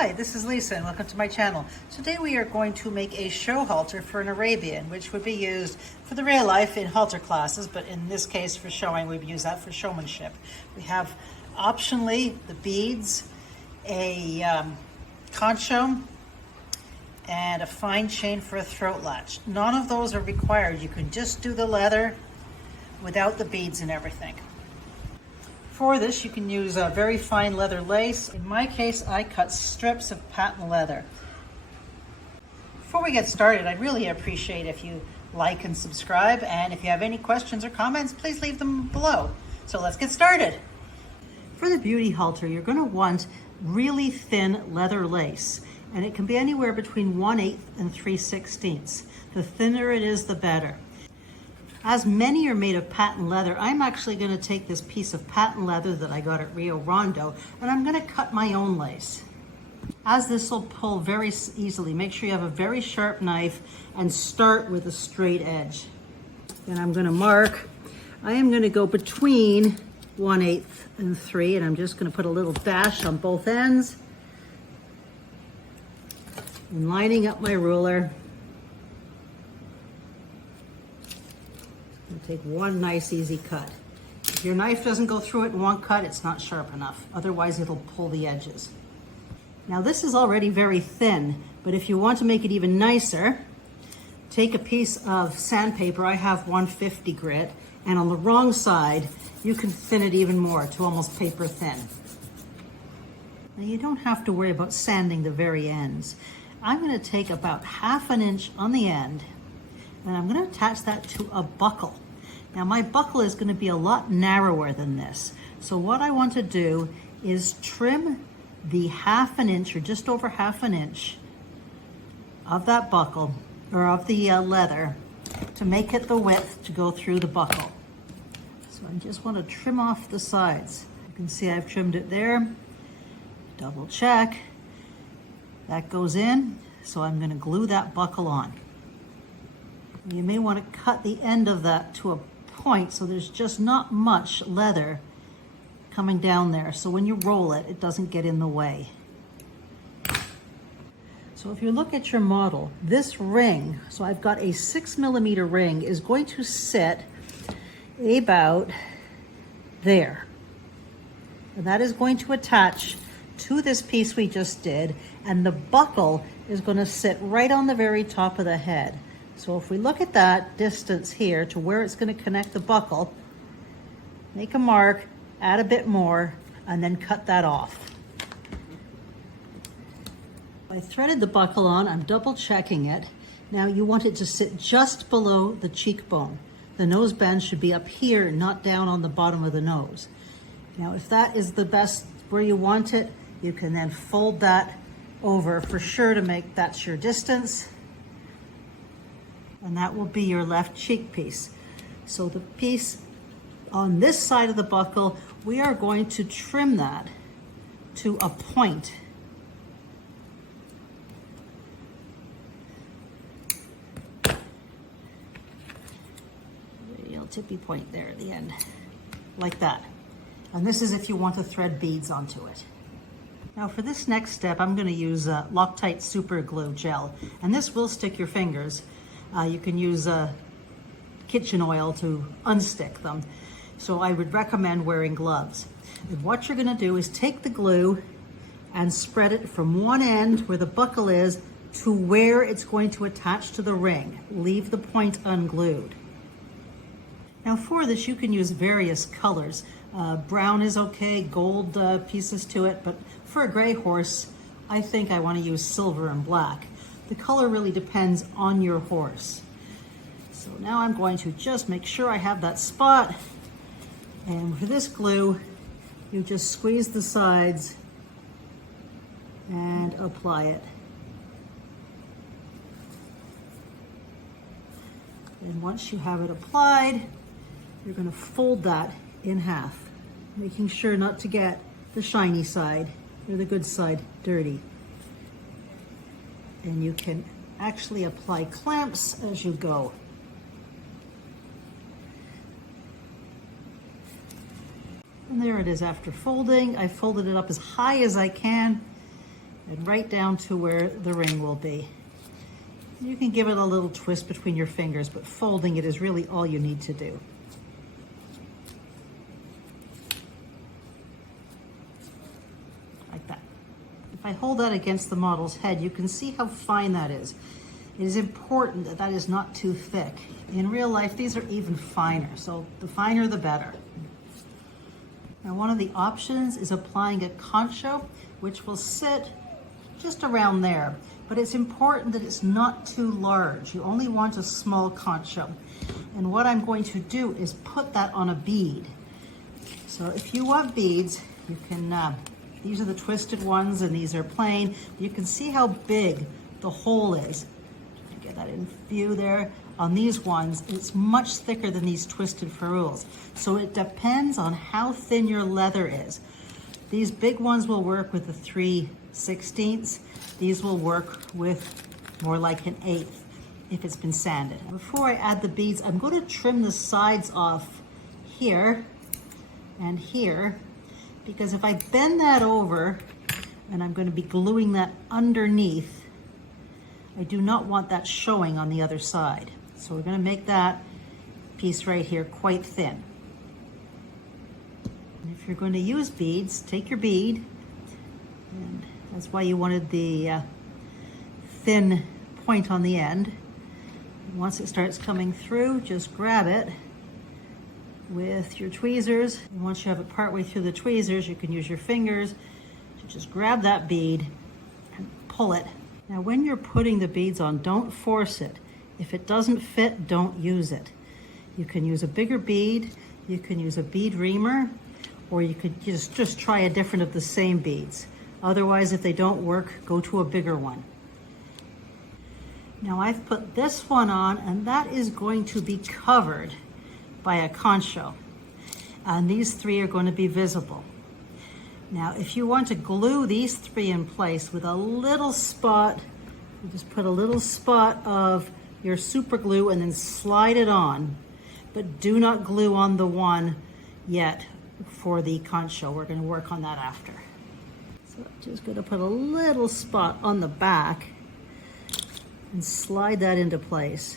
Hi, this is Lisa and welcome to my channel. Today we are going to make a show halter for an Arabian, which would be used for the real life in halter classes, but in this case for showing, we'd use that for showmanship. We have optionally the beads, a concho, and a fine chain for a throat latch. None of those are required. You can just do the leather without the beads and everything. For this, you can use a very fine leather lace. In my case, I cut strips of patent leather. Before we get started, I'd really appreciate if you like and subscribe, and if you have any questions or comments, please leave them below. So let's get started. For the beauty halter, you're going to want really thin leather lace, and it can be anywhere between 1/8 and 3/16. The thinner it is, the better. As many are made of patent leather, I'm actually going to take this piece of patent leather that I got at Rio Rondo, and I'm going to cut my own lace. As this will pull very easily, make sure you have a very sharp knife and start with a straight edge. Then I'm going to mark. I am going to go between 1/8 and 3, and I'm just going to put a little dash on both ends. And lining up my ruler. And take one nice easy cut. If your knife doesn't go through it in one cut, it's not sharp enough. Otherwise it'll pull the edges. Now this is already very thin, but if you want to make it even nicer, take a piece of sandpaper. I have 150 grit, and on the wrong side, you can thin it even more to almost paper thin. Now you don't have to worry about sanding the very ends. I'm going to take about 1/2 inch on the end, and I'm going to attach that to a buckle. Now my buckle is going to be a lot narrower than this. So what I want to do is trim the 1/2 inch or just over 1/2 inch of that buckle, or of the leather, to make it the width to go through the buckle. So I just want to trim off the sides. You can see I've trimmed it there. Double check. That goes in, so I'm going to glue that buckle on. You may want to cut the end of that to a point so there's just not much leather coming down there, so when you roll it, it doesn't get in the way. So if you look at your model, this ring, so I've got a 6mm ring, is going to sit about there. And that is going to attach to this piece we just did, and the buckle is going to sit right on the very top of the head. So if we look at that distance here to where it's going to connect the buckle, make a mark, add a bit more, and then cut that off. I threaded the buckle on. I'm double checking it. Now you want it to sit just below the cheekbone. The nose band should be up here, not down on the bottom of the nose. Now if that is the best where you want it, you can then fold that over for sure to make that's your distance. And that will be your left cheek piece. So the piece on this side of the buckle, we are going to trim that to a point. Little tippy point there at the end, like that. And this is if you want to thread beads onto it. Now for this next step, I'm going to use Loctite super glue gel, and this will stick your fingers. You can use kitchen oil to unstick them. So I would recommend wearing gloves. And what you're going to do is take the glue and spread it from one end where the buckle is to where it's going to attach to the ring. Leave the point unglued. Now for this, you can use various colors. Brown is okay, gold pieces to it, but for a gray horse, I think I want to use silver and black. The color really depends on your horse. So now I'm going to just make sure I have that spot. And for this glue, you just squeeze the sides and apply it. And once you have it applied, you're going to fold that in half, making sure not to get the shiny side or the good side dirty. And you can actually apply clamps as you go. And there it is after folding. I folded it up as high as I can, and right down to where the ring will be. You can give it a little twist between your fingers, but folding it is really all you need to do. Like that. If I hold that against the model's head, you can see how fine that is. It is important that that is not too thick. In real life, these are even finer, so the finer the better. Now, one of the options is applying a concho, which will sit just around there, but it's important that it's not too large. You only want a small concho. And what I'm going to do is put that on a bead. So if you want beads, you can, these are the twisted ones and these are plain. You can see how big the hole is. Get that in view there. On these ones, it's much thicker than these twisted ferrules. So it depends on how thin your leather is. These big ones will work with the 3/16. These will work with more like an 1/8 if it's been sanded. Before I add the beads, I'm going to trim the sides off here and here, because if I bend that over and I'm going to be gluing that underneath, I do not want that showing on the other side. So we're going to make that piece right here quite thin. And if you're going to use beads, take your bead, and that's why you wanted the thin point on the end. And once it starts coming through, just grab it with your tweezers. And once you have it partway through the tweezers, you can use your fingers to just grab that bead and pull it. Now, when you're putting the beads on, don't force it. If it doesn't fit, don't use it. You can use a bigger bead, you can use a bead reamer, or you could just try a different of the same beads. Otherwise, if they don't work, go to a bigger one. Now I've put this one on, and that is going to be covered by a concho. And these 3 are going to be visible. Now, if you want to glue these 3 in place with a little spot, you just put a little spot of your super glue and then slide it on, but do not glue on the one yet for the concho. We're going to work on that after. So I'm just going to put a little spot on the back and slide that into place.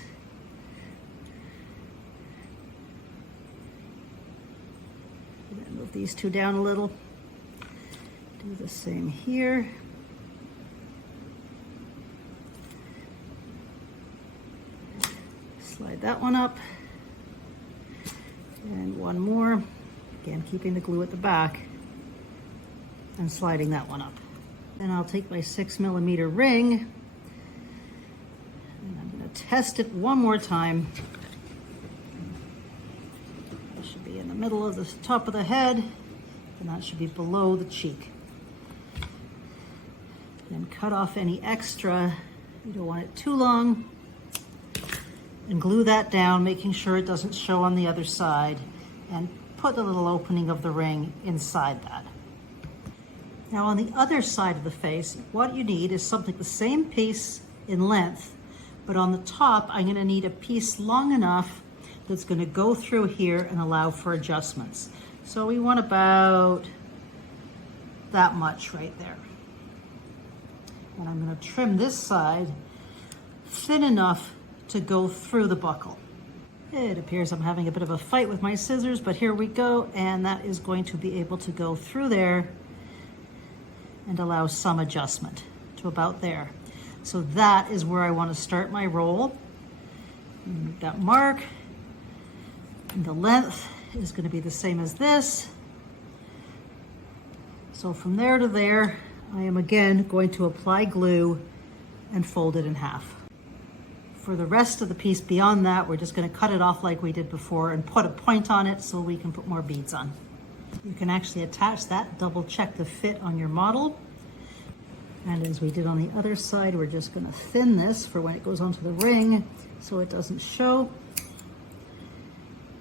Move these 2 down a little. Do the same here. Slide that one up. And one more. Again, keeping the glue at the back and sliding that one up. Then I'll take my 6mm ring and I'm going to test it one more time. It should be in the middle of the top of the head, and that should be below the cheek. And cut off any extra. You don't want it too long. And glue that down, making sure it doesn't show on the other side, and put the little opening of the ring inside that. Now on the other side of the face, what you need is something the same piece in length, but on the top, I'm going to need a piece long enough that's going to go through here and allow for adjustments. So we want about that much right there. And I'm going to trim this side thin enough to go through the buckle. It appears I'm having a bit of a fight with my scissors, but here we go, and that is going to be able to go through there and allow some adjustment to about there. So that is where I want to start my roll. Make that mark, and the length is going to be the same as this. So from there to there, I am again going to apply glue and fold it in half. For the rest of the piece beyond that, we're just going to cut it off like we did before and put a point on it so we can put more beads on. You can actually attach that, double check the fit on your model. And as we did on the other side, we're just going to thin this for when it goes onto the ring so it doesn't show.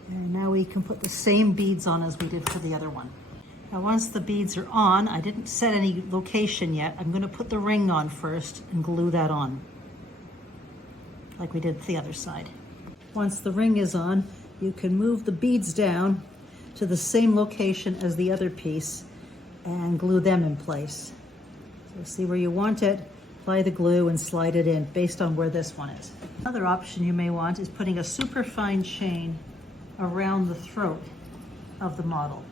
And now we can put the same beads on as we did for the other one. Now once the beads are on, I didn't set any location yet. I'm going to put the ring on first and glue that on, like we did with the other side. Once the ring is on, you can move the beads down to the same location as the other piece and glue them in place. So So see where you want it, apply the glue and slide it in based on where this one is. Another option you may want is putting a super fine chain around the throat of the model.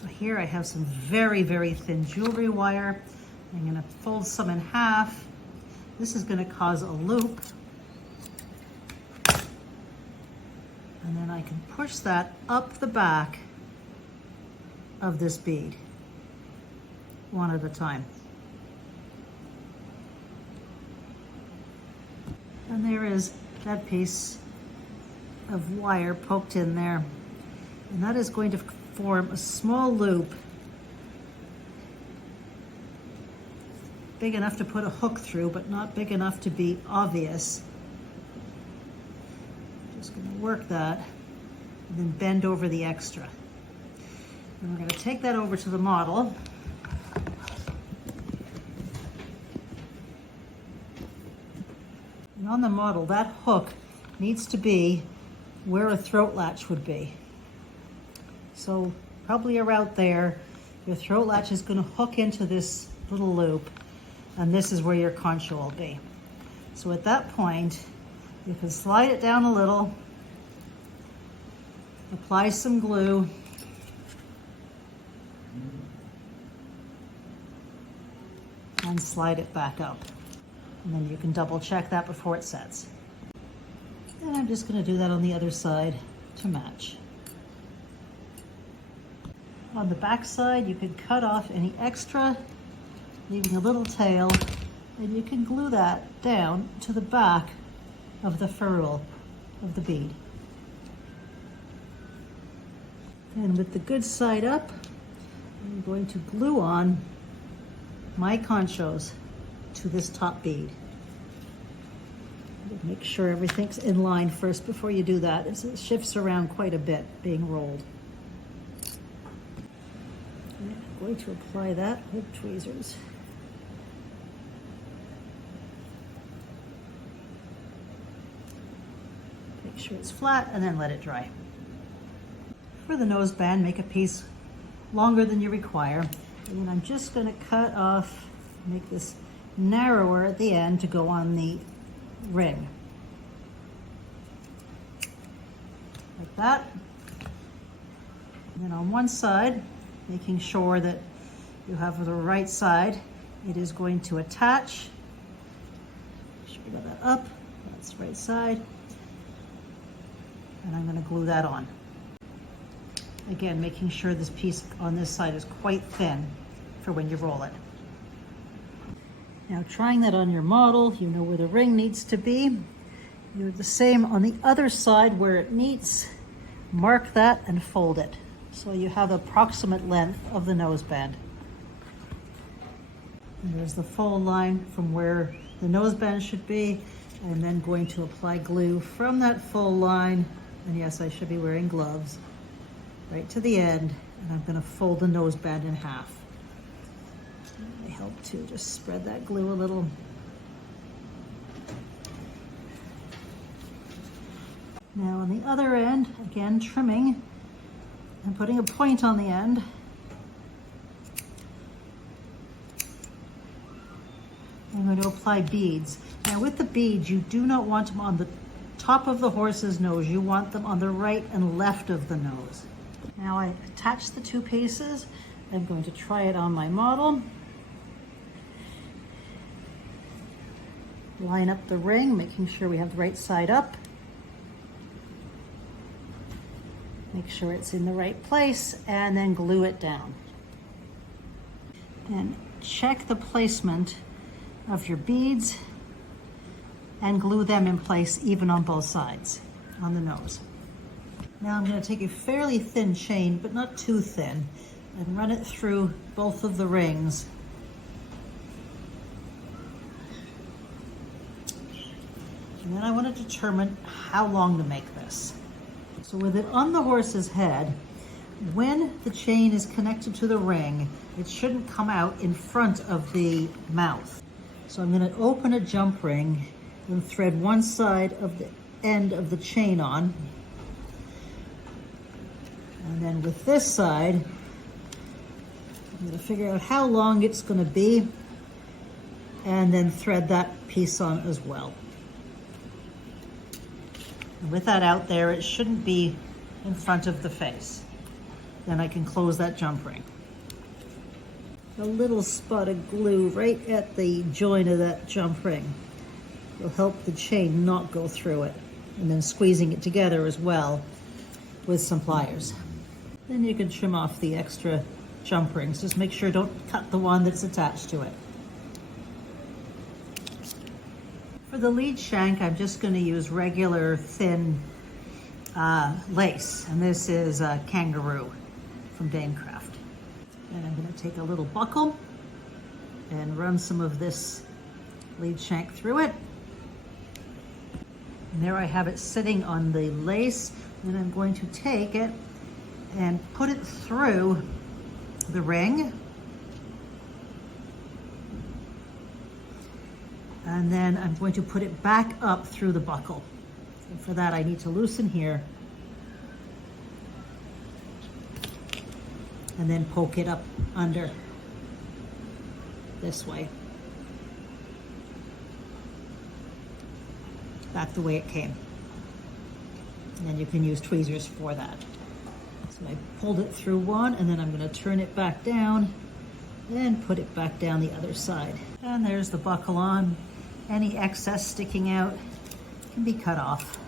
So here I have some very, very thin jewelry wire. I'm gonna fold some in half. This is gonna cause a loop. And then I can push that up the back of this bead, one at a time. And there is that piece of wire poked in there. And that is going to form a small loop big enough to put a hook through, but not big enough to be obvious. Just gonna work that and then bend over the extra. And we're gonna take that over to the model. And on the model, that hook needs to be where a throat latch would be. So probably around there, your throat latch is gonna hook into this little loop, and this is where your concha will be. So at that point, you can slide it down a little, apply some glue, and slide it back up. And then you can double check that before it sets. And I'm just gonna do that on the other side to match. On the back side, you can cut off any extra, leaving a little tail, and you can glue that down to the back of the ferrule of the bead. And with the good side up, I'm going to glue on my conchos to this top bead. Make sure everything's in line first before you do that, as it shifts around quite a bit being rolled. And I'm going to apply that with tweezers. Make sure it's flat and then let it dry. For the noseband, make a piece longer than you require. And then I'm just going to cut off, make this narrower at the end to go on the ring. Like that. And then on one side, making sure that you have the right side, it is going to attach. Make sure you got that up. That's the right side. And I'm going to glue that on. Again, making sure this piece on this side is quite thin for when you roll it. Now trying that on your model, you know where the ring needs to be. Do the same on the other side where it meets. Mark that and fold it, so you have approximate length of the noseband. And there's the fold line from where the noseband should be, and then going to apply glue from that fold line, and yes, I should be wearing gloves, right to the end, and I'm going to fold the noseband in half. They help to just spread that glue a little. Now on the other end, again trimming and putting a point on the end. I'm going to apply beads. Now with the beads, you do not want them on the top of the horse's nose. You want them on the right and left of the nose. Now I attach the two pieces. I'm going to try it on my model. Line up the ring, making sure we have the right side up. Make sure it's in the right place, and then glue it down. And check the placement of your beads and glue them in place even on both sides, on the nose. Now I'm going to take a fairly thin chain, but not too thin, and run it through both of the rings. And then I want to determine how long to make this. So with it on the horse's head, when the chain is connected to the ring, it shouldn't come out in front of the mouth. So I'm going to open a jump ring and thread one side of the end of the chain on. And then with this side, I'm going to figure out how long it's going to be and then thread that piece on as well. And with that out there, it shouldn't be in front of the face. Then I can close that jump ring. A little spot of glue right at the joint of that jump ring will help the chain not go through it. And then squeezing it together as well with some pliers. Then you can trim off the extra jump rings. Just make sure don't cut the one that's attached to it. For the lead shank, I'm just going to use regular thin lace. And this is Kangaroo from Dane Craft. And I'm going to take a little buckle and run some of this lead shank through it. And there I have it sitting on the lace. And I'm going to take it and put it through the ring. And then I'm going to put it back up through the buckle. And for that I need to loosen here and then poke it up under this way. Back the way it came. And then you can use tweezers for that. So I pulled it through one, and then I'm going to turn it back down and put it back down the other side. And there's the buckle on. Any excess sticking out can be cut off.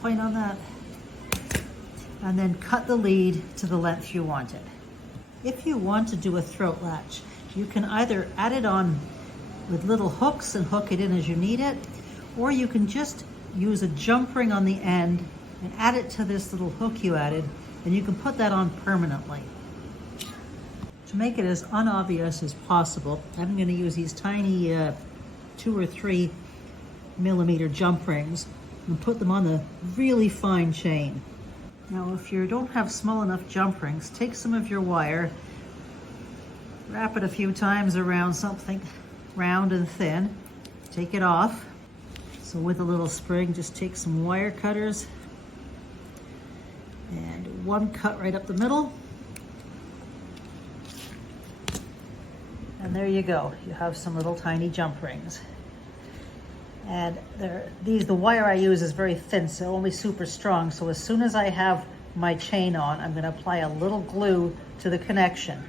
Point on that. And then cut the lead to the length you want it. If you want to do a throat latch, you can either add it on with little hooks and hook it in as you need it, or you can just use a jump ring on the end and add it to this little hook you added, and you can put that on permanently. To make it as unobvious as possible, I'm going to use these tiny 2 or 3 millimeter jump rings and put them on the really fine chain. Now, if you don't have small enough jump rings, take some of your wire, wrap it a few times around something round and thin, take it off. So with a little spring, just take some wire cutters and one cut right up the middle. And there you go. You have some little tiny jump rings. And the wire I use is very thin, so it won't be super strong. So as soon as I have my chain on, I'm going to apply a little glue to the connection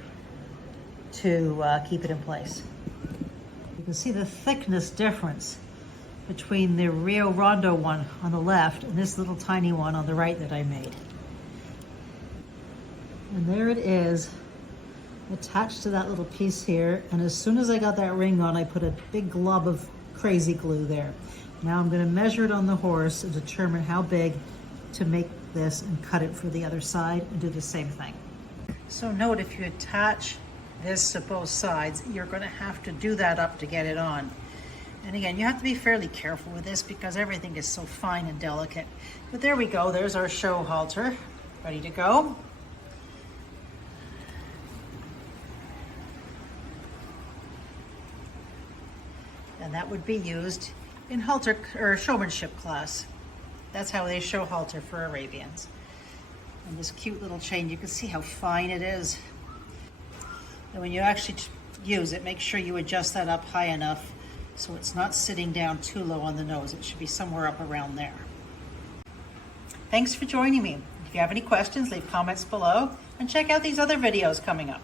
to keep it in place. You can see the thickness difference between the Rio Rondo one on the left and this little tiny one on the right that I made. And there it is, attached to that little piece here. And as soon as I got that ring on, I put a big glob of crazy glue there. Now I'm going to measure it on the horse and determine how big to make this and cut it for the other side and do the same thing. So note, if you attach this to both sides, you're going to have to do that up to get it on. And again, you have to be fairly careful with this because everything is so fine and delicate. But there we go, there's our show halter, ready to go. And that would be used in halter or showmanship class. That's how they show halter for Arabians. And this cute little chain, you can see how fine it is. And when you actually use it, make sure you adjust that up high enough so it's not sitting down too low on the nose. It should be somewhere up around there. Thanks for joining me. If you have any questions, leave comments below and check out these other videos coming up.